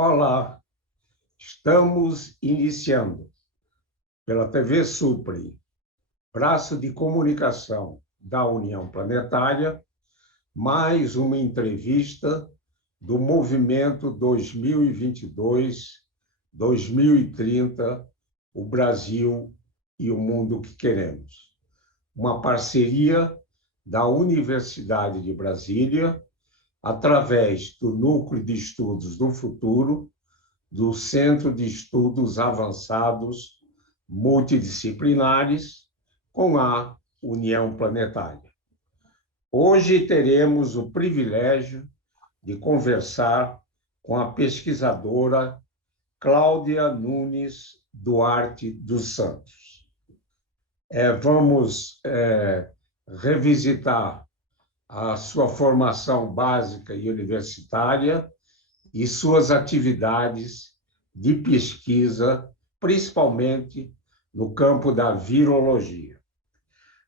Olá, estamos iniciando pela TV Supre, braço de comunicação da União Planetária, mais uma entrevista do Movimento 2022-2030, o Brasil e o Mundo que Queremos. Uma parceria da Universidade de Brasília, através do Núcleo de Estudos do Futuro, do Centro de Estudos Avançados Multidisciplinares, com a União Planetária. Hoje teremos o privilégio de conversar com a pesquisadora Cláudia Nunes Duarte dos Santos. Vamos revisitar a sua formação básica e universitária e suas atividades de pesquisa, principalmente no campo da virologia.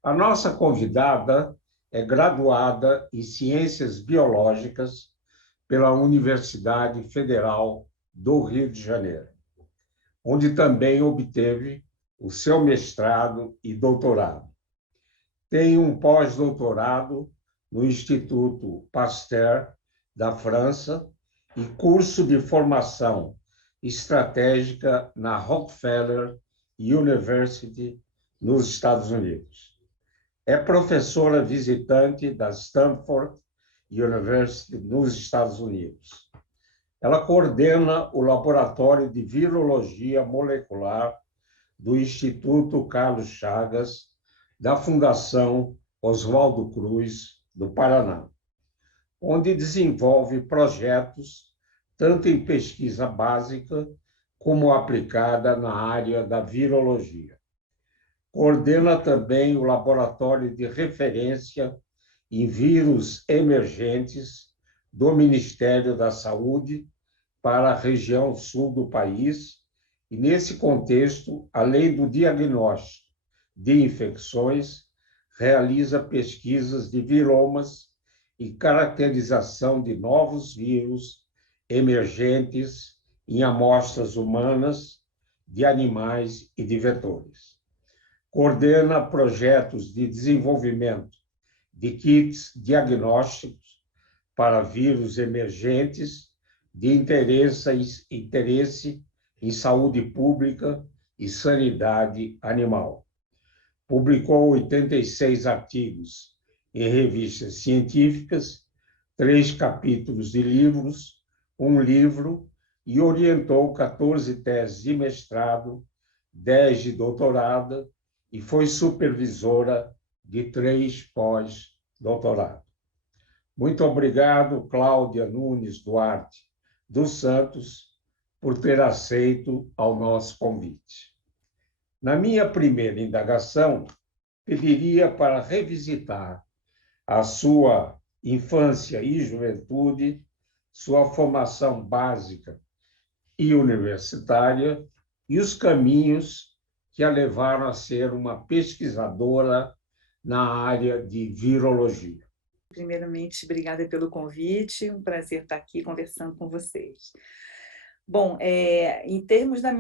A nossa convidada é graduada em Ciências Biológicas pela Universidade Federal do Rio de Janeiro, onde também obteve o seu mestrado e doutorado. Tem um pós-doutorado no Instituto Pasteur da França e curso de formação estratégica na Rockefeller University, nos Estados Unidos. É professora visitante da Stanford University, nos Estados Unidos. Ela coordena o Laboratório de Virologia Molecular do Instituto Carlos Chagas, da Fundação Oswaldo Cruz, do Paraná, onde desenvolve projetos tanto em pesquisa básica como aplicada na área da virologia. Coordena também o Laboratório de Referência em Vírus Emergentes do Ministério da Saúde para a região sul do país e, nesse contexto, além do diagnóstico de infecções, realiza pesquisas de viromas e caracterização de novos vírus emergentes em amostras humanas, de animais e de vetores. Coordena projetos de desenvolvimento de kits diagnósticos para vírus emergentes de interesse em saúde pública e sanidade animal. Publicou 86 artigos em revistas científicas, 3 capítulos de livros, 1 livro, e orientou 14 teses de mestrado, 10 de doutorado, e foi supervisora de 3 pós-doutorado. Muito obrigado, Cláudia Nunes Duarte dos Santos, por ter aceito ao nosso convite. Na minha primeira indagação, pediria para revisitar a sua infância e juventude, sua formação básica e universitária e os caminhos que a levaram a ser uma pesquisadora na área de virologia. Primeiramente, obrigada pelo convite, um prazer estar aqui conversando com vocês. Bom, em termos da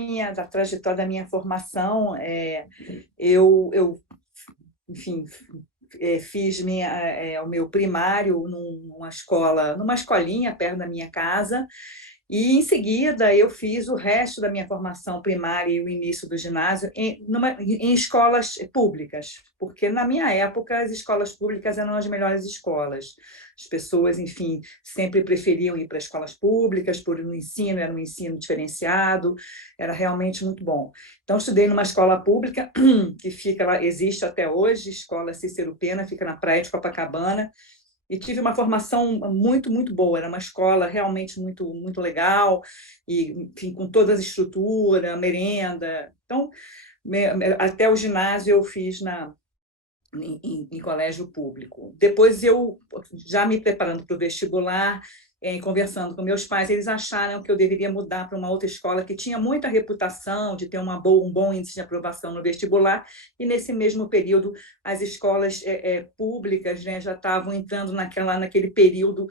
trajetória da minha formação, eu enfim, fiz o meu primário numa escolinha perto da minha casa, e, em seguida, eu fiz o resto da minha formação primária e o início do ginásio em escolas públicas, porque, na minha época, as escolas públicas eram as melhores escolas. As pessoas, enfim, sempre preferiam ir para escolas públicas, por um ensino, era um ensino diferenciado, era realmente muito bom. Então, estudei numa escola pública, que existe até hoje, Escola Cícero Pena, fica na praia de Copacabana, e tive uma formação muito, muito boa. Era uma escola realmente muito, muito legal, e, enfim, com toda a estrutura, merenda. Então, até o ginásio eu fiz em colégio público. Depois, eu, já me preparando para o vestibular, conversando com meus pais, eles acharam que eu deveria mudar para uma outra escola que tinha muita reputação de ter um bom índice de aprovação no vestibular, e, nesse mesmo período, as escolas públicas, né, já estavam entrando naquele período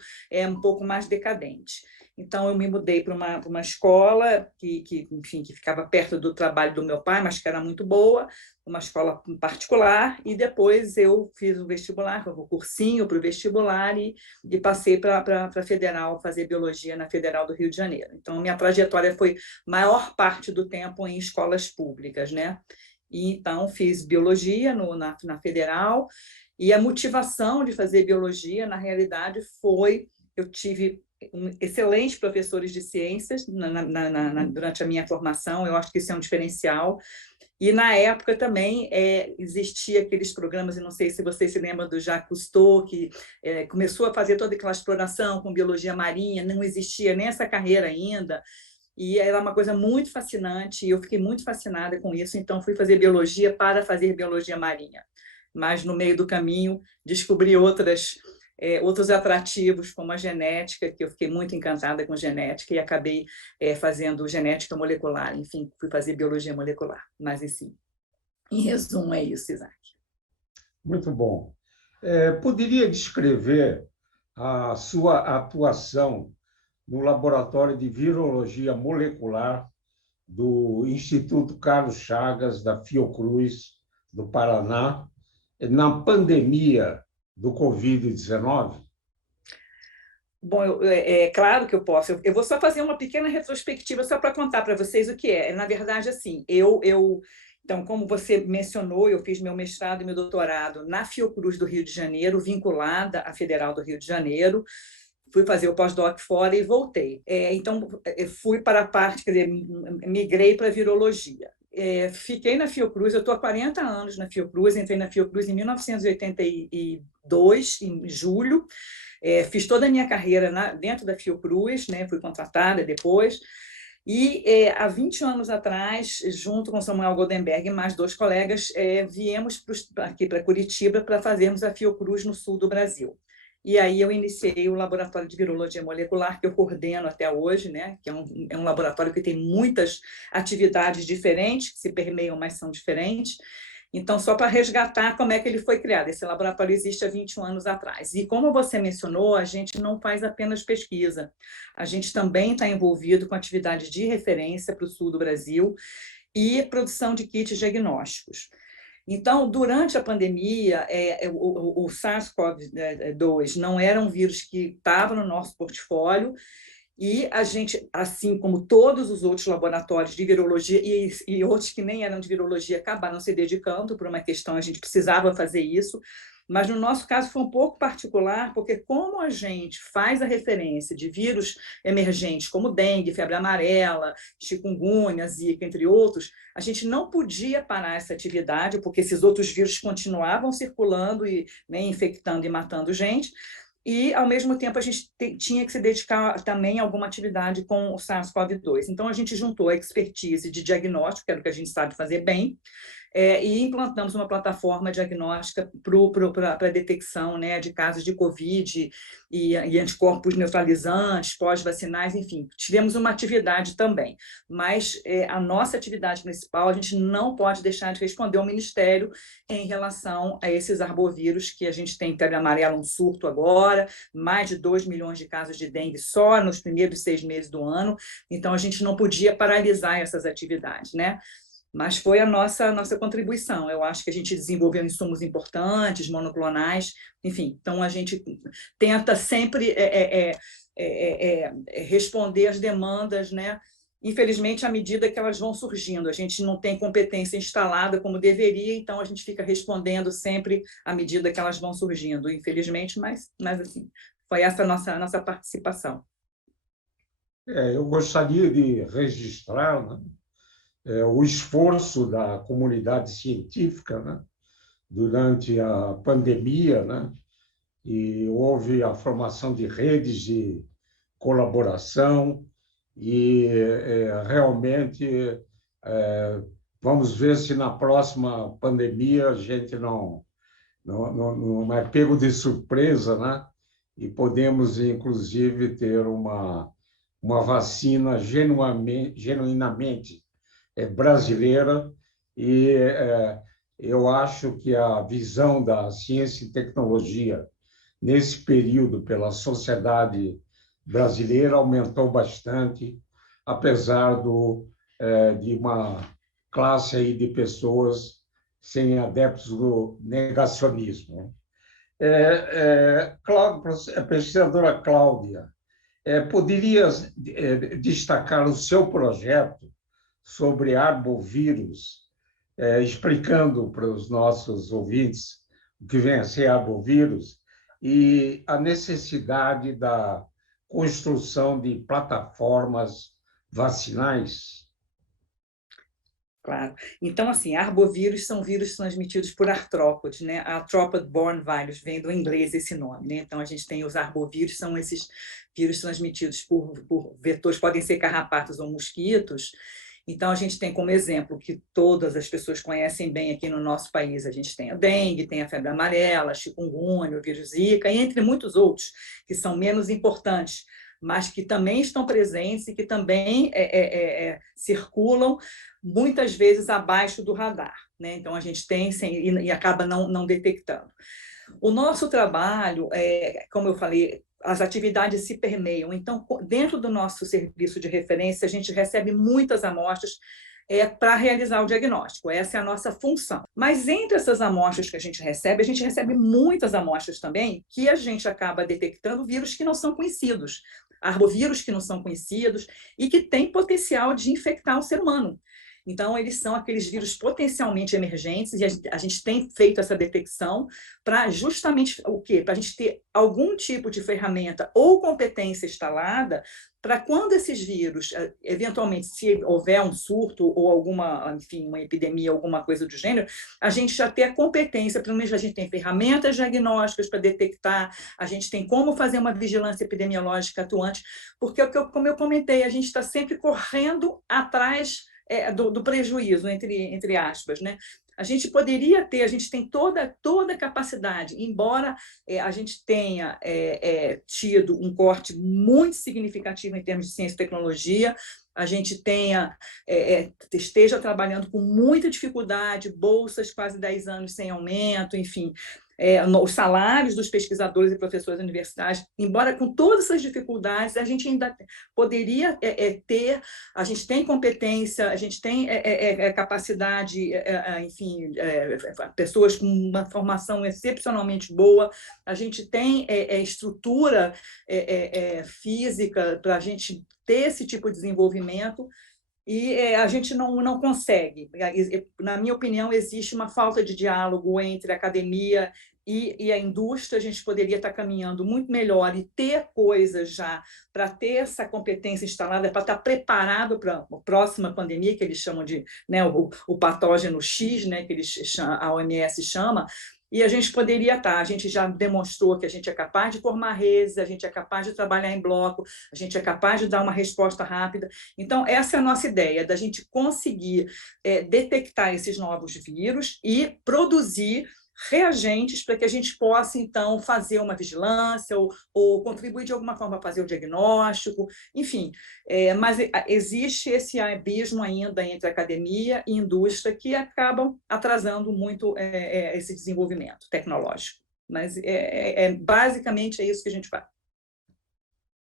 um pouco mais decadente. Então, eu me mudei para uma escola enfim, que ficava perto do trabalho do meu pai, mas que era muito boa, uma escola particular, e depois eu fiz o vestibular, o cursinho para o vestibular, e passei para a Federal, fazer biologia na Federal do Rio de Janeiro. Então, minha trajetória foi maior parte do tempo em escolas públicas, né? E, então, fiz biologia na Federal, e a motivação de fazer biologia, na realidade, foi eu tive excelentes professores de ciências durante a minha formação, eu acho que isso é um diferencial. E, na época, também existia aqueles programas, e não sei se você se lembra do Jacques Cousteau, que começou a fazer toda aquela exploração com biologia marinha, não existia nem essa carreira ainda, e era uma coisa muito fascinante, e eu fiquei muito fascinada com isso, então fui fazer biologia para fazer biologia marinha. Mas, no meio do caminho, descobri outros atrativos, como a genética, que eu fiquei muito encantada com genética, e acabei fazendo genética molecular. Enfim, fui fazer biologia molecular. Mas, assim, em resumo, é isso, Isaac. Muito bom. Poderia descrever a sua atuação no Laboratório de Virologia Molecular do Instituto Carlos Chagas, da Fiocruz, do Paraná, na pandemia do Covid-19? Bom, é claro que eu posso. Eu vou só fazer uma pequena retrospectiva só para contar para vocês o que é. Na verdade, assim, então, como você mencionou, eu fiz meu mestrado e meu doutorado na Fiocruz do Rio de Janeiro, vinculada à Federal do Rio de Janeiro. Fui fazer o pós-doc fora e voltei. Então, fui para a parte, quer dizer, migrei para a virologia. Fiquei na Fiocruz, eu estou há 40 anos na Fiocruz, entrei na Fiocruz em 1982, em julho. Fiz toda a minha carreira dentro da Fiocruz, né? Fui contratada depois. E há 20 anos atrás, junto com Samuel Goldenberg e mais 2 colegas, viemos aqui para Curitiba para fazermos a Fiocruz no sul do Brasil. E aí eu iniciei o Laboratório de Virologia Molecular, que eu coordeno até hoje, né? Que é um laboratório que tem muitas atividades diferentes, que se permeiam, mas são diferentes. Então, só para resgatar como é que ele foi criado. Esse laboratório existe há 21 anos atrás. E, como você mencionou, a gente não faz apenas pesquisa. A gente também está envolvido com atividades de referência para o sul do Brasil e produção de kits diagnósticos. Então, durante a pandemia, o SARS-CoV-2 não era um vírus que estava no nosso portfólio, e a gente, assim como todos os outros laboratórios de virologia e outros que nem eram de virologia, acabaram se dedicando por uma questão, a gente precisava fazer isso, mas no nosso caso foi um pouco particular, porque como a gente faz a referência de vírus emergentes como dengue, febre amarela, chikungunya, zika, entre outros, a gente não podia parar essa atividade, porque esses outros vírus continuavam circulando e, né, infectando e matando gente, e, ao mesmo tempo, a gente tinha que se dedicar também a alguma atividade com o SARS-CoV-2. Então, a gente juntou a expertise de diagnóstico, que era o que a gente sabe fazer bem, e implantamos uma plataforma diagnóstica para a detecção, né, de casos de Covid e anticorpos neutralizantes, pós-vacinais, enfim. Tivemos uma atividade também, mas a nossa atividade principal, a gente não pode deixar de responder ao Ministério em relação a esses arbovírus que a gente tem febre amarela, um surto agora, mais de 2 milhões de casos de dengue só nos primeiros 6 meses do ano, então a gente não podia paralisar essas atividades, né? Mas foi a nossa contribuição. Eu acho que a gente desenvolveu insumos importantes, monoclonais, enfim. Então, a gente tenta sempre responder às demandas, né? Infelizmente, à medida que elas vão surgindo. A gente não tem competência instalada como deveria, então a gente fica respondendo sempre à medida que elas vão surgindo, infelizmente, mas assim, foi essa a nossa participação. Eu gostaria de registrar, né, o esforço da comunidade científica, né, durante a pandemia, né, e houve a formação de redes de colaboração e realmente vamos ver se na próxima pandemia a gente não é pego de surpresa, né? E podemos, inclusive, ter uma vacina genuinamente brasileira, e eu acho que a visão da ciência e tecnologia nesse período pela Sociedade brasileira aumentou bastante, apesar de uma classe aí de pessoas serem adeptos do negacionismo. A pesquisadora Cláudia, poderia destacar o seu projeto sobre arbovírus, explicando para os nossos ouvintes o que vem a ser arbovírus e a necessidade da construção de plataformas vacinais? Claro. Então, assim, arbovírus são vírus transmitidos por artrópodes, né? Arthropod-borne virus, vem do inglês esse nome, né? Então, a gente tem os arbovírus, são esses vírus transmitidos por vetores, podem ser carrapatos ou mosquitos. Então, a gente tem como exemplo, que todas as pessoas conhecem bem aqui no nosso país, a gente tem a dengue, tem a febre amarela, a chikungunya, o vírus Zika, e entre muitos outros, que são menos importantes, mas que também estão presentes e que também circulam muitas vezes abaixo do radar, né? Então, a gente tem e acaba não detectando. O nosso trabalho, como eu falei, as atividades se permeiam. Então, dentro do nosso serviço de referência, a gente recebe muitas amostras para realizar o diagnóstico. Essa é a nossa função. Mas entre essas amostras que a gente recebe muitas amostras também que a gente acaba detectando vírus que não são conhecidos, arbovírus que não são conhecidos e que têm potencial de infectar o ser humano. Então, eles são aqueles vírus potencialmente emergentes e a gente tem feito essa detecção para justamente o quê? Para a gente ter algum tipo de ferramenta ou competência instalada para quando esses vírus, eventualmente, se houver um surto ou alguma, enfim, uma epidemia, alguma coisa do gênero, a gente já ter a competência, pelo menos a gente tem ferramentas diagnósticas para detectar, a gente tem como fazer uma vigilância epidemiológica atuante, porque, como eu comentei, a gente está sempre correndo atrás do prejuízo, entre aspas, né? A gente poderia ter, a gente tem toda a capacidade, embora a gente tenha tido um corte muito significativo em termos de ciência e tecnologia, a gente esteja trabalhando com muita dificuldade, bolsas quase 10 anos sem aumento, enfim, os salários dos pesquisadores e professores universitários, embora com todas essas dificuldades, a gente ainda poderia ter, a gente tem competência, a gente tem capacidade, enfim, pessoas com uma formação excepcionalmente boa, a gente tem estrutura física para a gente ter esse tipo de desenvolvimento, e a gente não consegue. Na minha opinião, existe uma falta de diálogo entre a academia e a indústria. A gente poderia estar caminhando muito melhor e ter coisas já para ter essa competência instalada, para estar preparado para a próxima pandemia, que eles chamam de, né, o patógeno X, né, que a OMS chama. E a gente poderia estar, a gente já demonstrou que a gente é capaz de formar redes, a gente é capaz de trabalhar em bloco, a gente é capaz de dar uma resposta rápida. Então, essa é a nossa ideia, da gente conseguir detectar esses novos vírus e produzir reagentes para que a gente possa, então, fazer uma vigilância ou contribuir de alguma forma a fazer o diagnóstico, enfim. Mas existe esse abismo ainda entre academia e indústria que acabam atrasando muito esse desenvolvimento tecnológico. Mas basicamente é isso que a gente faz.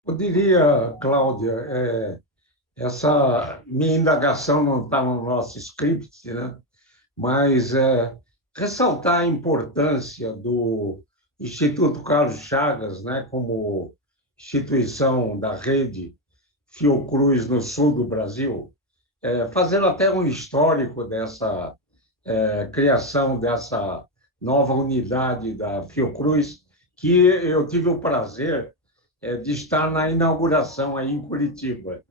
Poderia, Cláudia, essa minha indagação não está no nosso script, né? Mas ressaltar a importância do Instituto Carlos Chagas, né, como instituição da rede Fiocruz no sul do Brasil, fazendo até um histórico dessa criação dessa nova unidade da Fiocruz, que eu tive o prazer de estar na inauguração aí em Curitiba.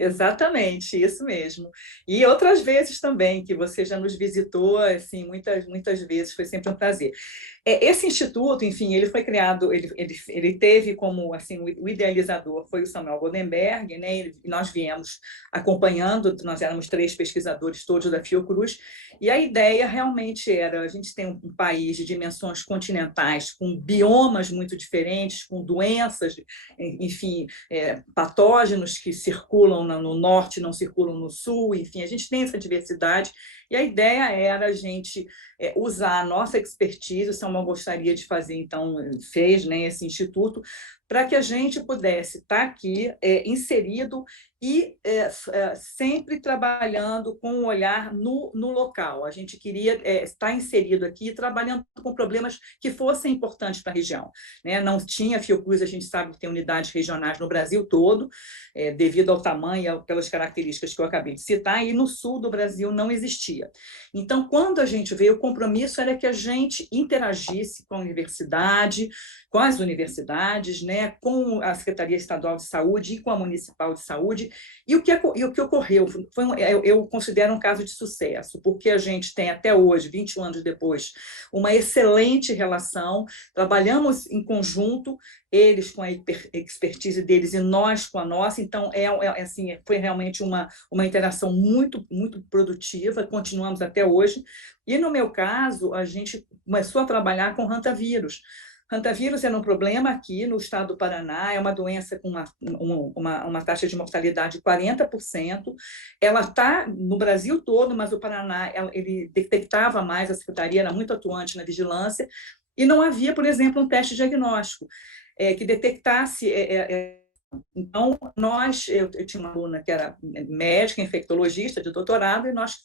Exatamente, isso mesmo. E outras vezes também, que você já nos visitou, assim, muitas vezes, foi sempre um prazer. Esse instituto, enfim, ele foi criado, ele teve como, assim, o idealizador foi o Samuel Goldenberg, né? E nós viemos acompanhando, nós éramos 3 pesquisadores todos da Fiocruz, e a ideia realmente era, a gente tem um país de dimensões continentais, com biomas muito diferentes, com doenças, enfim, patógenos que circulam no norte, não circulam no sul, enfim, a gente tem essa diversidade, e a ideia era a gente usar a nossa expertise, o Samuel gostaria de fazer, então, fez, né, esse instituto, para que a gente pudesse estar aqui inserido e sempre trabalhando com um olhar no local. A gente queria estar inserido aqui, trabalhando com problemas que fossem importantes para a região, né? Não tinha Fiocruz, a gente sabe que tem unidades regionais no Brasil todo, devido ao tamanho e pelas características que eu acabei de citar, e no sul do Brasil não existia. Então, quando a gente veio, o compromisso era que a gente interagisse com a universidade, com as universidades, né, com a Secretaria Estadual de Saúde e com a Municipal de Saúde. E o que ocorreu foi eu considero um caso de sucesso, porque a gente tem até hoje, 21 anos depois, uma excelente relação, trabalhamos em conjunto, eles com a expertise deles e nós com a nossa. Então, assim, foi realmente uma interação muito, muito produtiva, continuamos até hoje. E, no meu caso, a gente começou a trabalhar com hantavírus. Hantavírus era um problema aqui no estado do Paraná, é uma doença com uma taxa de mortalidade de 40%. Ela está no Brasil todo, mas o Paraná ele detectava mais, a secretaria era muito atuante na vigilância, e não havia, por exemplo, um teste diagnóstico que detectasse. Então, eu tinha uma aluna que era médica, infectologista, de doutorado, e nós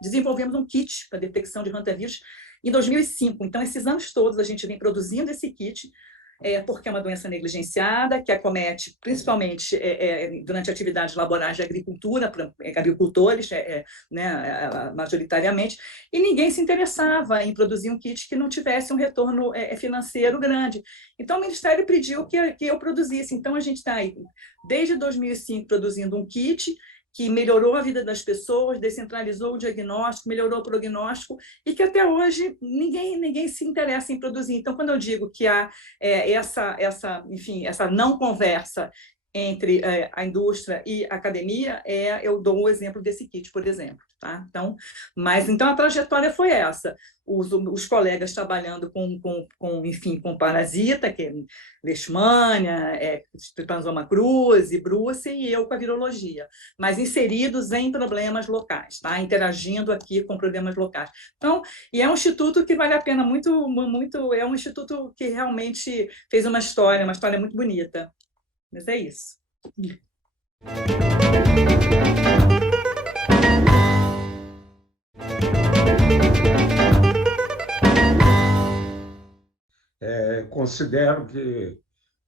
desenvolvemos um kit para detecção de hantavírus em 2005. Então, esses anos todos, a gente vem produzindo esse kit, porque é uma doença negligenciada, que acomete principalmente durante atividades laborais de agricultura, agricultores, né, majoritariamente, e ninguém se interessava em produzir um kit que não tivesse um retorno financeiro grande. Então, o Ministério pediu que eu produzisse. Então, a gente está aí, desde 2005, produzindo um kit que melhorou a vida das pessoas, descentralizou o diagnóstico, melhorou o prognóstico, e que até hoje ninguém se interessa em produzir. Então, quando eu digo que há essa não conversa entre a indústria e a academia, eu dou o exemplo desse kit, por exemplo. Tá? Então, a trajetória foi essa. Os colegas trabalhando com parasita, que é leishmania, trypanosoma cruzi, brucem, e eu com a virologia, mas inseridos em problemas locais, tá? Interagindo aqui com problemas locais. Então, e é um instituto que vale a pena muito, muito, é um instituto que realmente fez uma história muito bonita. Mas é isso. Considero que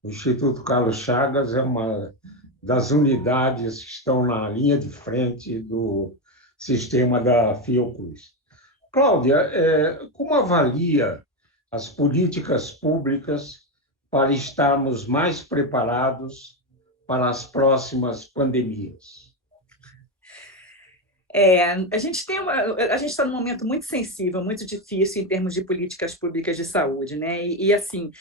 o Instituto Carlos Chagas é uma das unidades que estão na linha de frente do sistema da Fiocruz. Cláudia, como avalia as políticas públicas para estarmos mais preparados para as próximas pandemias? A gente está num momento muito sensível, muito difícil em termos de políticas públicas de saúde, né? E assim,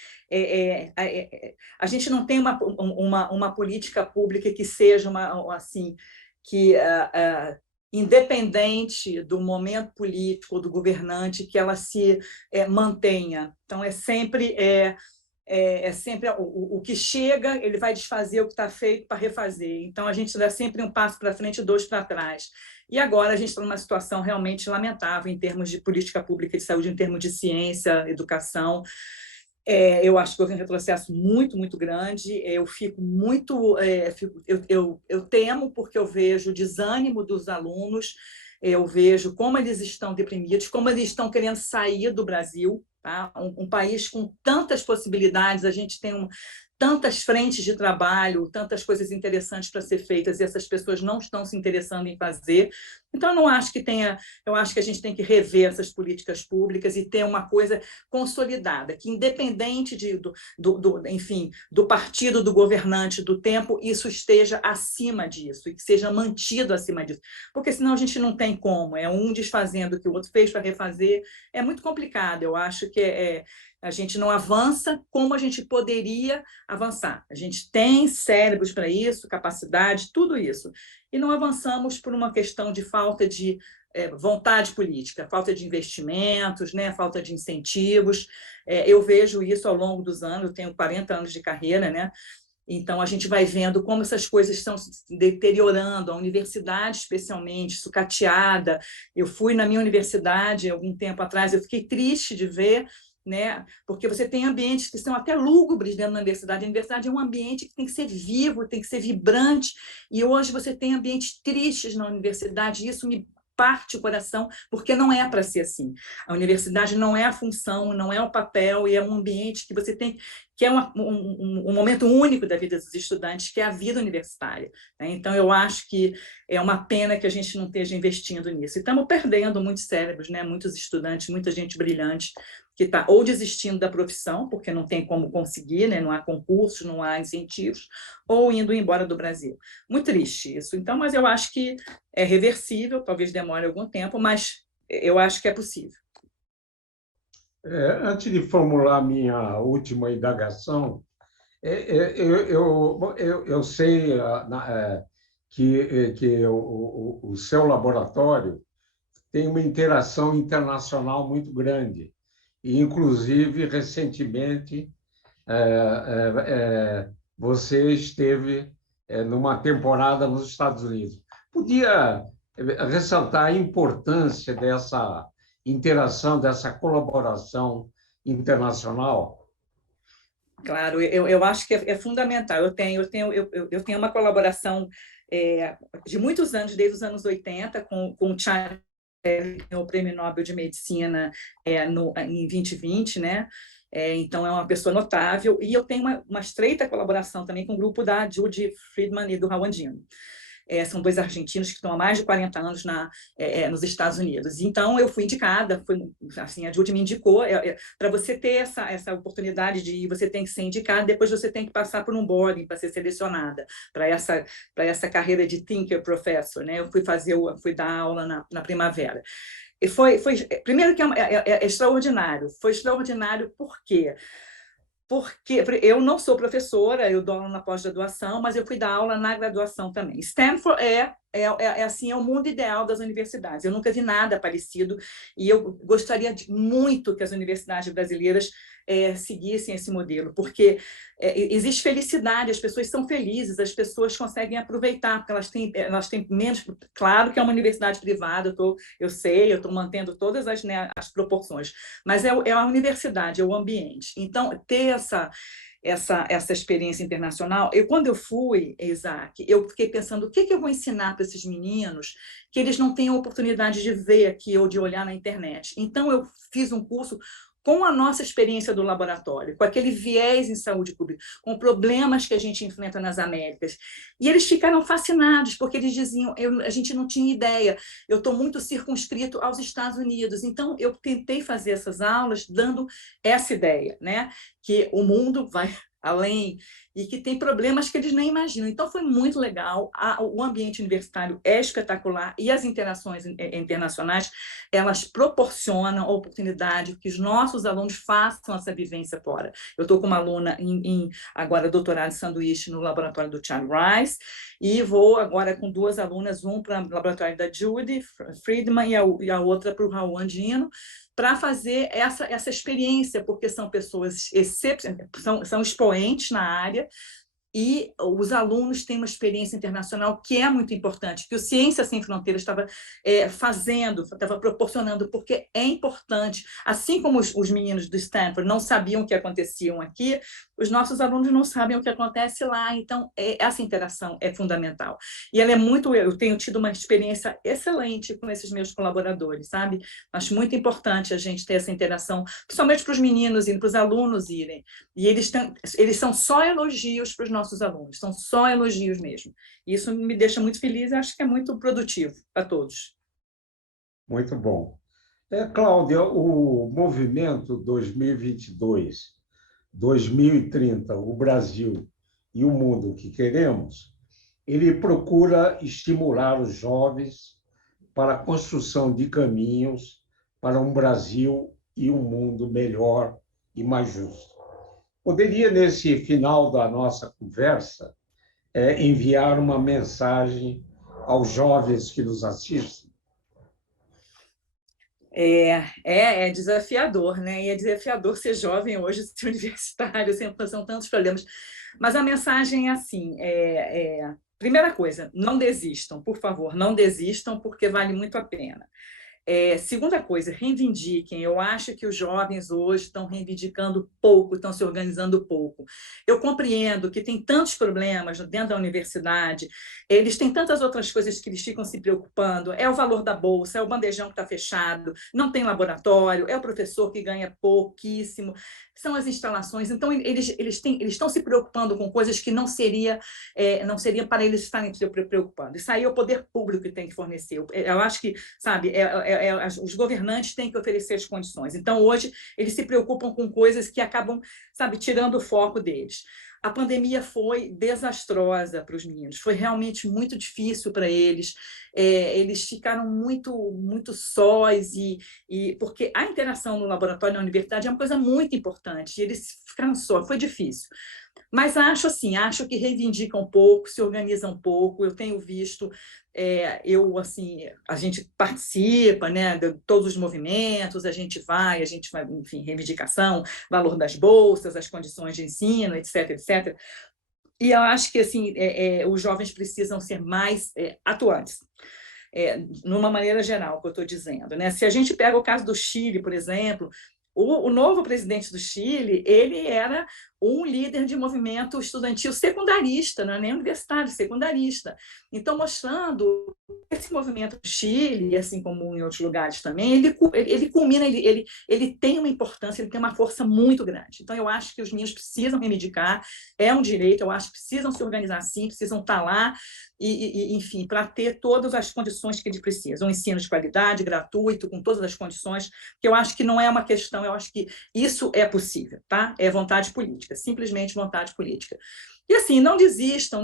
a gente não tem uma política pública que seja independente do momento político do governante, que ela se mantenha. Então, sempre o que chega, ele vai desfazer o que está feito para refazer. Então, a gente dá sempre um passo para frente e 2 para trás. E agora a gente está numa situação realmente lamentável em termos de política pública de saúde, em termos de ciência, educação. Eu acho que houve um retrocesso muito, muito grande. Eu fico muito... eu temo, porque eu vejo o desânimo dos alunos, eu vejo como eles estão deprimidos, como eles estão querendo sair do Brasil. Tá? Um país com tantas possibilidades, a gente tem tantas frentes de trabalho, tantas coisas interessantes para ser feitas, e essas pessoas não estão se interessando em fazer. Então, eu acho que a gente tem que rever essas políticas públicas e ter uma coisa consolidada, que independente do partido, do governante, do tempo, isso esteja acima disso, e que seja mantido acima disso. Porque senão a gente não tem como, um desfazendo o que o outro fez para refazer, é muito complicado. Eu acho que a gente não avança como a gente poderia avançar. A gente tem cérebros para isso, capacidade, tudo isso. E não avançamos por uma questão de falta de vontade política, falta de investimentos, né? Falta de incentivos. Eu vejo isso ao longo dos anos, eu tenho 40 anos de carreira, né? Então, a gente vai vendo como essas coisas estão se deteriorando, a universidade, especialmente, sucateada. Eu fui na minha universidade, algum tempo atrás, eu fiquei triste de ver né? Porque você tem ambientes que são até lúgubres dentro da universidade. A universidade é um ambiente que tem que ser vivo, tem que ser vibrante, e hoje você tem ambientes tristes na universidade, e isso me parte o coração, porque não é para ser assim. A universidade não é a função, não é o papel, e é um ambiente que você tem, que é um momento único da vida dos estudantes, que é a vida universitária, né? Então, eu acho que é uma pena que a gente não esteja investindo nisso. E estamos perdendo muitos cérebros, né? Muitos estudantes, muita gente brilhante, que está ou desistindo da profissão, porque não tem como conseguir, né? Não há concursos, não há incentivos, ou indo embora do Brasil. Muito triste isso. Então, mas eu acho que é reversível, talvez demore algum tempo, mas eu acho que é possível. Antes de formular minha última indagação, eu sei que o seu laboratório tem uma interação internacional muito grande. E, inclusive, recentemente, você esteve numa temporada nos Estados Unidos. Podia ressaltar a importância dessa interação, dessa colaboração internacional? Claro, eu acho que é fundamental. Eu tenho uma colaboração de muitos anos, desde os anos 80, com o Charles, o Prêmio Nobel de Medicina em 2020, né? Então, é uma pessoa notável. E eu tenho uma estreita colaboração também com o grupo da Judy Friedman e do Raul Andino. São dois argentinos que estão há mais de 40 anos nos Estados Unidos. Então, eu fui indicada, assim, a Judy me indicou, para você ter essa oportunidade de ir, você tem que ser indicada, depois você tem que passar por um boarding para ser selecionada para essa carreira de Thinker Professor, né? Eu fui dar aula na primavera. E primeiro que é extraordinário. Foi extraordinário por quê? Porque eu não sou professora, eu dou aula na pós-graduação, mas eu fui dar aula na graduação também. Stanford assim, é o mundo ideal das universidades. Eu nunca vi nada parecido, e eu gostaria muito que as universidades brasileiras seguissem esse modelo, porque existe felicidade, as pessoas são felizes, as pessoas conseguem aproveitar, porque elas têm menos... Claro que é uma universidade privada, eu sei, eu estou mantendo todas as proporções, mas é a universidade, é o ambiente. Então, ter essa experiência internacional. Quando eu fui, Isaac, eu fiquei pensando o que eu vou ensinar para esses meninos que eles não têm a oportunidade de ver aqui ou de olhar na internet. Então, eu fiz um curso com a nossa experiência do laboratório, com aquele viés em saúde pública, com problemas que a gente enfrenta nas Américas. E eles ficaram fascinados, porque eles diziam, a gente não tinha ideia, eu estou muito circunscrito aos Estados Unidos. Então, eu tentei fazer essas aulas dando essa ideia, né? Que o mundo vai além e que tem problemas que eles nem imaginam. Então, foi muito legal, o ambiente universitário é espetacular e as interações internacionais, elas proporcionam a oportunidade que os nossos alunos façam essa vivência fora. Eu estou com uma aluna agora doutorado em sanduíche no laboratório do Charles Rice, e vou agora com duas alunas, um para o laboratório da Judy Friedman e a outra para o Raul Andino, para fazer essa experiência, porque são pessoas são expoentes na área, e os alunos têm uma experiência internacional que é muito importante, que o Ciência Sem Fronteiras estava estava proporcionando, porque é importante. Assim como os meninos do Stanford não sabiam o que acontecia aqui, os nossos alunos não sabem o que acontece lá. Então, essa interação é fundamental. E ela eu tenho tido uma experiência excelente com esses meus colaboradores, sabe? Acho muito importante a gente ter essa interação, principalmente para os meninos e para os alunos irem. E eles são só elogios para os nossos alunos, são só elogios mesmo. Isso me deixa muito feliz e acho que é muito produtivo para todos. Muito bom. Cláudia, o movimento 2022, 2030, o Brasil e o mundo que queremos, ele procura estimular os jovens para a construção de caminhos para um Brasil e um mundo melhor e mais justo. Poderia, nesse final da nossa conversa, enviar uma mensagem aos jovens que nos assistem? É desafiador, né? E é desafiador ser jovem hoje, ser universitário, são tantos problemas. Mas a mensagem é assim: primeira coisa, não desistam, por favor, não desistam, porque vale muito a pena. Segunda coisa, reivindiquem. Eu acho que os jovens hoje estão reivindicando pouco, estão se organizando pouco. Eu compreendo que tem tantos problemas dentro da universidade, eles têm tantas outras coisas que eles ficam se preocupando. É o valor da bolsa, é o bandejão que está fechado, não tem laboratório, é o professor que ganha pouquíssimo, são as instalações. Então, eles estão se preocupando com coisas que não seria para eles estarem se preocupando. Isso aí é o poder público que tem que fornecer. Eu acho que, sabe, os governantes têm que oferecer as condições. Então, hoje, eles se preocupam com coisas que acabam, sabe, tirando o foco deles. A pandemia foi desastrosa para os meninos, foi realmente muito difícil para eles. Eles ficaram muito sós, porque a interação no laboratório, na universidade, é uma coisa muito importante, e eles ficaram só, foi difícil. Mas acho que reivindica um pouco, se organiza um pouco. Eu tenho visto, a gente participa, né, de todos os movimentos, a gente vai, enfim, reivindicação, valor das bolsas, as condições de ensino, etc, etc. E eu acho que assim, os jovens precisam ser mais atuantes. Numa maneira geral, que eu estou dizendo, né? Se a gente pega o caso do Chile, por exemplo, o novo presidente do Chile, ele era um líder de movimento estudantil secundarista, não é nem universitário, secundarista. Então, mostrando esse movimento do Chile, assim como em outros lugares também, ele culmina, ele tem uma importância, ele tem uma força muito grande. Então, eu acho que os meninos precisam reivindicar, é um direito, eu acho que precisam se organizar assim, precisam estar lá, enfim, para ter todas as condições que eles precisam. Um ensino de qualidade, gratuito, com todas as condições, que eu acho que não é uma questão, eu acho que isso é possível, tá? É vontade política, simplesmente vontade política. E assim, não desistam,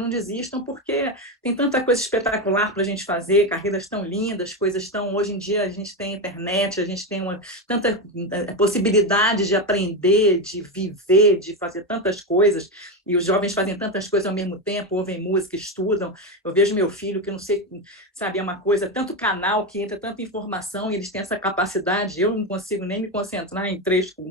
porque tem tanta coisa espetacular para a gente fazer, carreiras tão lindas, coisas tão... Hoje em dia a gente tem internet, a gente tem tanta possibilidade de aprender, de viver, de fazer tantas coisas, e os jovens fazem tantas coisas ao mesmo tempo, ouvem música, estudam. Eu vejo meu filho, que eu não sei, sabe, é uma coisa, tanto canal que entra, tanta informação, e eles têm essa capacidade, eu não consigo nem me concentrar em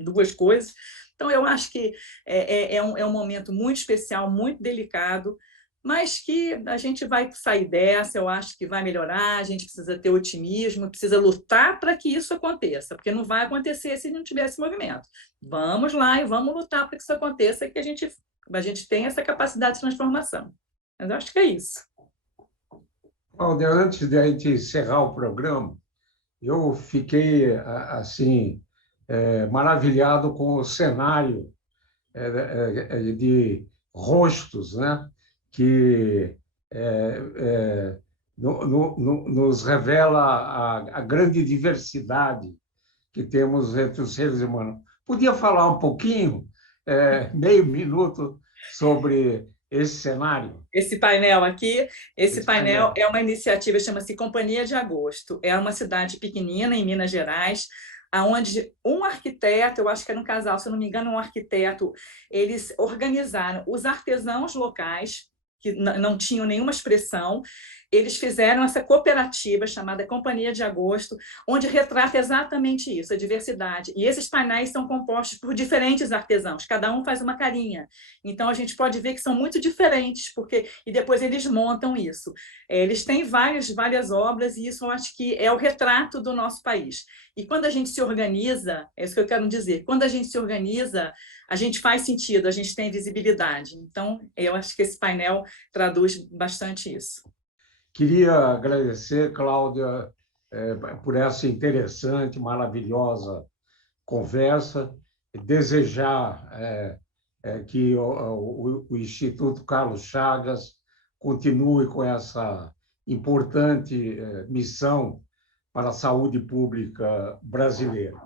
duas coisas. Então, eu acho que é um momento muito especial, muito delicado, mas que a gente vai sair dessa, eu acho que vai melhorar, a gente precisa ter otimismo, precisa lutar para que isso aconteça, porque não vai acontecer se não tiver esse movimento. Vamos lá e vamos lutar para que isso aconteça, que a gente tenha essa capacidade de transformação. Mas eu acho que é isso. Cláudia, antes de a gente encerrar o programa, eu fiquei assim maravilhado com o cenário de rostos, né, que nos revela a grande diversidade que temos entre os seres humanos. Podia falar um pouquinho, meio minuto, sobre esse cenário? Esse painel aqui, esse Esse painel painel. é uma iniciativa, chama-se Companhia de Agosto. É uma cidade pequenina, em Minas Gerais, onde um arquiteto, eu acho que era um casal, se eu não me engano, um arquiteto, eles organizaram os artesãos locais, que não tinham nenhuma expressão, eles fizeram essa cooperativa chamada Companhia de Agosto, onde retrata exatamente isso, a diversidade. E esses painéis são compostos por diferentes artesãos, cada um faz uma carinha. Então, a gente pode ver que são muito diferentes, e depois eles montam isso. Eles têm várias obras, e isso eu acho que é o retrato do nosso país. E quando a gente se organiza, é isso que eu quero dizer, quando a gente se organiza, a gente faz sentido, a gente tem visibilidade. Então, eu acho que esse painel traduz bastante isso. Queria agradecer, Cláudia, por essa interessante, maravilhosa conversa, desejar que o Instituto Carlos Chagas continue com essa importante missão para a saúde pública brasileira.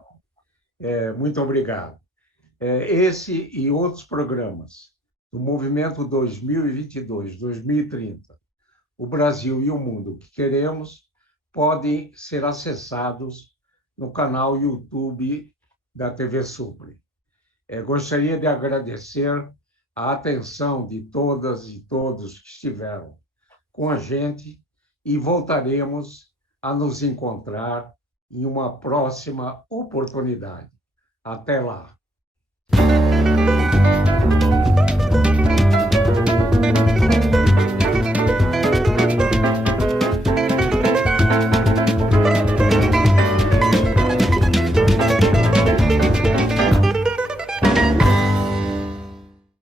Muito obrigado. Esse e outros programas do Movimento 2022-2030, o Brasil e o Mundo que Queremos, podem ser acessados no canal YouTube da TV Supre. Gostaria de agradecer a atenção de todas e todos que estiveram com a gente e voltaremos a nos encontrar em uma próxima oportunidade. Até lá!